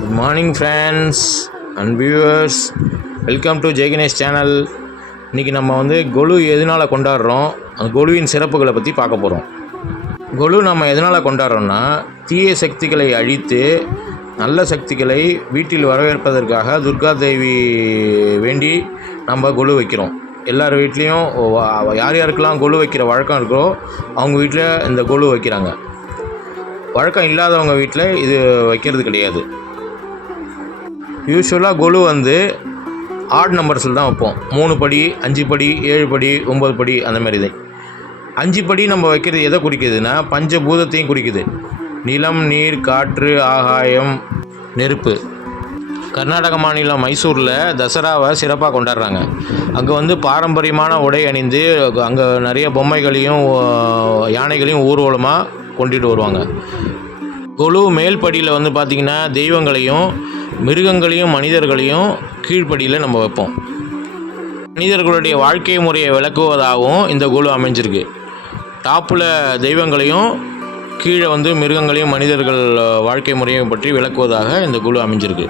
Good morning friends and viewers. Welcome to Jai Ganesh channel. இன்றைக்கி நம்ம கொலு எதனால் கொண்டாடுறோம், அந்த கொலுவின் சிறப்புகளை பற்றி பார்க்க போகிறோம். கொலு நம்ம எதனால் கொண்டாடுறோம்னா, தீய சக்திகளை அழித்து நல்ல சக்திகளை வீட்டில் வரவேற்பதற்காக துர்கா தேவி வேண்டி நம்ம கொலு வைக்கிறோம். எல்லார் வீட்லேயும் யார் யாருக்கெல்லாம் கொலு வைக்கிற வழக்கம் இருக்கோ அவங்க வீட்டில் இந்த கொலு வைக்கிறாங்க. வழக்கம் இல்லாதவங்க வீட்டில் இது வைக்கிறது கிடையாது. யூஸ்வலாக கொலு ஆட் நம்பர்ஸில் தான் வைப்போம். 3 படி, 5 படி, 7 படி, 9 படி அந்த மாதிரி தான். 5 படி நம்ம வைக்கிறது எதை குறிக்குதுன்னா, பஞ்சபூதத்தையும் குறிக்குது. நிலம், நீர், காற்று, ஆகாயம், நெருப்பு. கர்நாடக மாநிலம் மைசூரில் தசராவை சிறப்பாக கொண்டாடுறாங்க. அங்கே பாரம்பரியமான உடை அணிந்து அங்கே நிறைய பொம்மைகளையும் யானைகளையும் ஊர்வலமாக கொண்டுட்டு வருவாங்க. கொலு மேல் படியில் பார்த்திங்கன்னா தெய்வங்களையும் மிருகங்களையும் மனிதர்களையும் கீழ்ப்படியில் நம்ம வைப்போம். மனிதர்களுடைய வாழ்க்கை முறையை விளக்குவதாகவும் இந்த கொலு அமைஞ்சிருக்கு. டாப்பில் தெய்வங்களையும் கீழே மிருகங்களையும் மனிதர்கள் வாழ்க்கை முறையை பற்றி விளக்குவதாக இந்த கொலு அமைஞ்சிருக்கு.